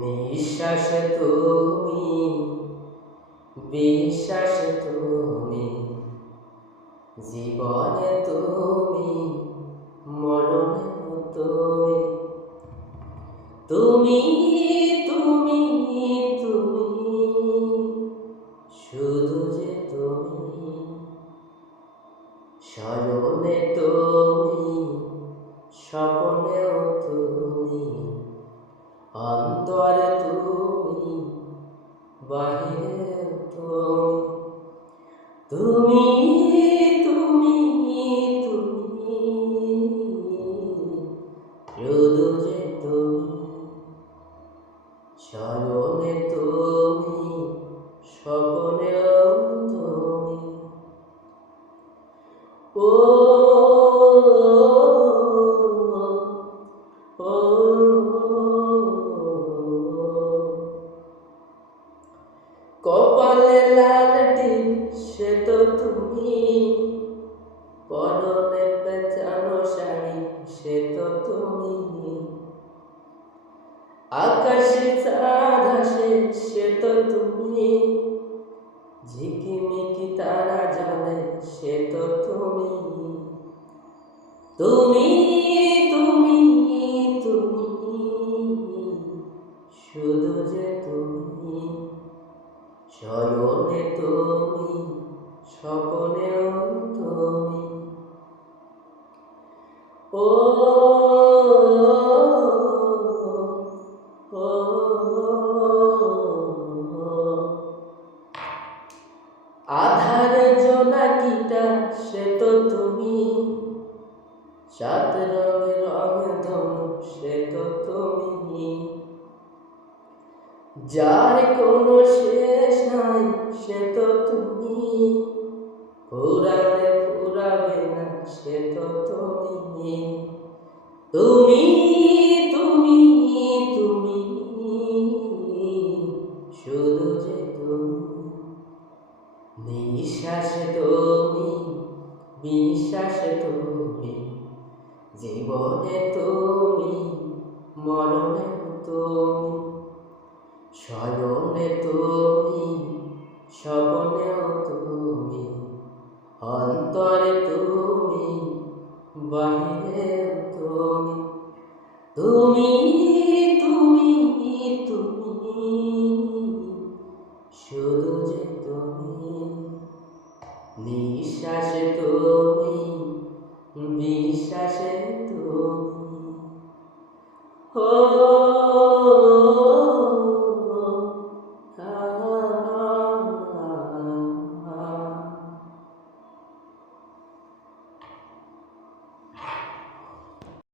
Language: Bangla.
নিঃশ্বাসে তুমি, বিশ্বাসে তুমি, জীবনে তুমি, মরণে তুমি, তুমি তুমি তুমি, শুধু যে তুমি, স্মরণে তুমি, স্বপ্নেও তুমি, অন্তরে তুমি, বাহিরে তুমি, তুমি তুমি তুমি, শুধু যে তুমি, স্মরণে তুমি, স্বপ্নেও তুমি। ও ও কপালে লাল টিপ সে তো তুমি, পরনে পেঁচানো শাড়ি সে তো তুমি, আকাশে চাঁদ আসে সে তো তুমি, ঝিকিমিকি তারা জ্বলে সে তো তুমি, তুমি তুমি তুমি, শুধু যে তুমি, স্মরণে তুমি, স্বপ্নেও তুমি। ও ও আধারে জোনাকিটা সে তো তুমি, সাত রঙের রংধনু সে তো তুমি, যার কোনো শেষ নাই সে তো তুমি, ফুরালে ফুরাবে না সে তো তুমি, তুমি তুমি তুমি, শুধু যে তুমি, নিঃশ্বাসে তুমি, বিশ্বাসে তুমি, জীবনে তুমি, মরণে তুমি, স্মরণে তুমি, স্বপ্নেও তুমি, অন্তরে তুমি, বাহিরে তুমি, তুমি তুমি তুমি, শুধু যে তুমি, নিঃশ্বাসে তুমি, বিশ্বাসে তুমি। ও